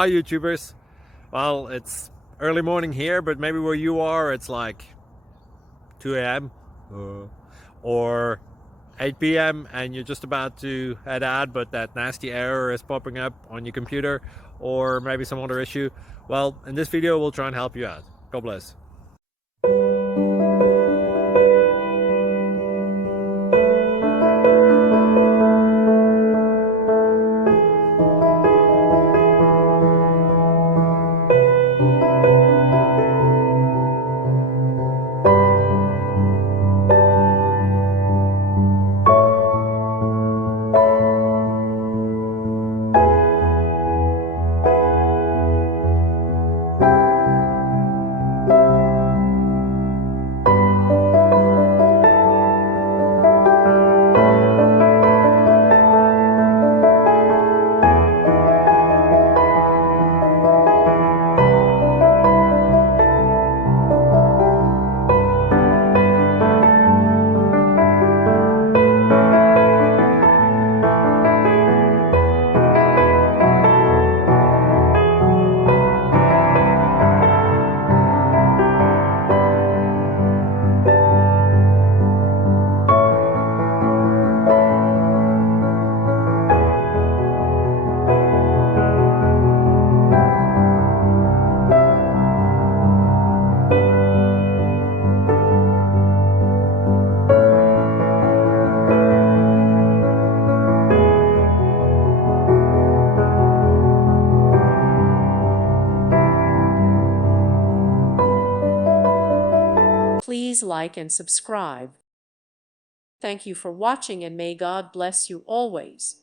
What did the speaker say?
Hi YouTubers. Well, it's early morning here, but maybe where you are it's like 2 a.m. or 8 p.m. and you're just about to head out, but that nasty error is popping up on your computer, or maybe some other issue. Well, in this video we'll try and help you out. God bless. Please like and subscribe. Thank you for watching, and may God bless you always.